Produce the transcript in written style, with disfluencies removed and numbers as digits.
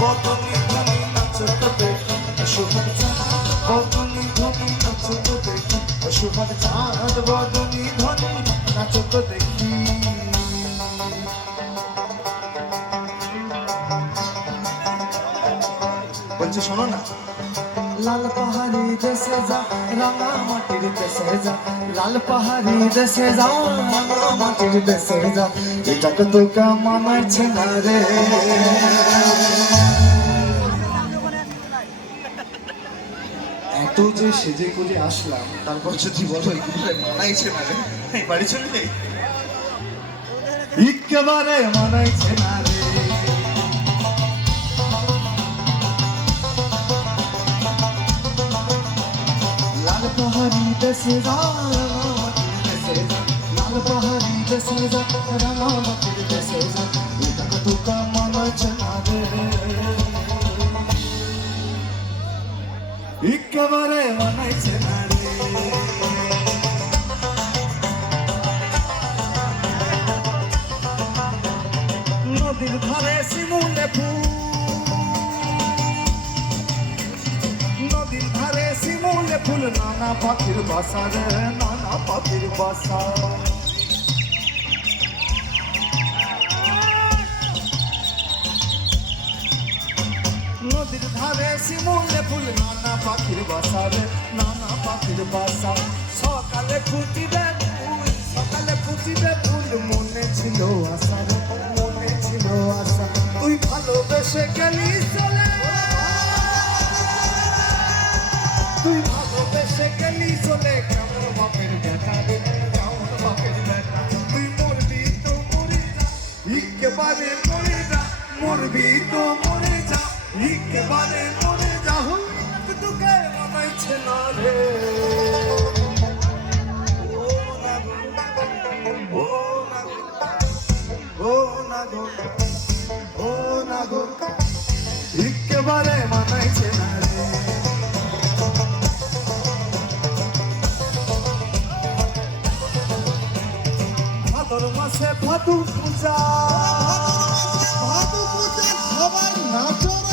বদনি ধনি নাচো তো দেখি সুভাগ চাঁদ বদনি ধনি নাচো তো দেখি সুভাগ চাঁদ বদনি ধনি নাচো তো দেখি বলছি শোনো না লাল পাহাড়ি দেশে যা রাঙা মাটির দেশে যা লাল পাহাড়ি দেশে যা রাঙা মাটির দেশে যা এটাকে তো মানাইছে না রে এত যে সেজে গুজে আসলাম তারপর যদি বলো এগুলো মানাইছে না রে বাড়ি চলে যাই একেবারে মানাইছে না রে লাল পাহাড়ি দেশে যা দেশে যা লাল পাহাড়ি দেশে যা রাঙা মাটির দেশে যা এটাকে তো মানাইছে না রে একেবারে মানাইছে না রে নদীর ধারে শিমুলে ফুল নদীর ধারে শিমুলে ফুল নানা পাখির বাসা রে নানা পাখির বাসা নদীর ধারে শিমুলে ফুল নানা পাখির বাসা রে নানা পাখির বাসা সকালে ফুটিবে ফুল সকালে ফুটিবে ফুল মনে ছিল আশা রে মনে ছিল আশা তুই ভালোবেসে গেলি চলে তুই ভালোবেসে গেলি চলে কেমন বাপের বেটা রে কেমন বাপের বেটা তুই মরবি তো মরে যা একেবারে মরে যা মরবি তো মরে যা একেবারে মরে যা তোকে মানাইছে না রে ও না গো ও না গো একেবারে মানাইছে না রে ভাদর মাসে ভাদু পূজা সবার নাচর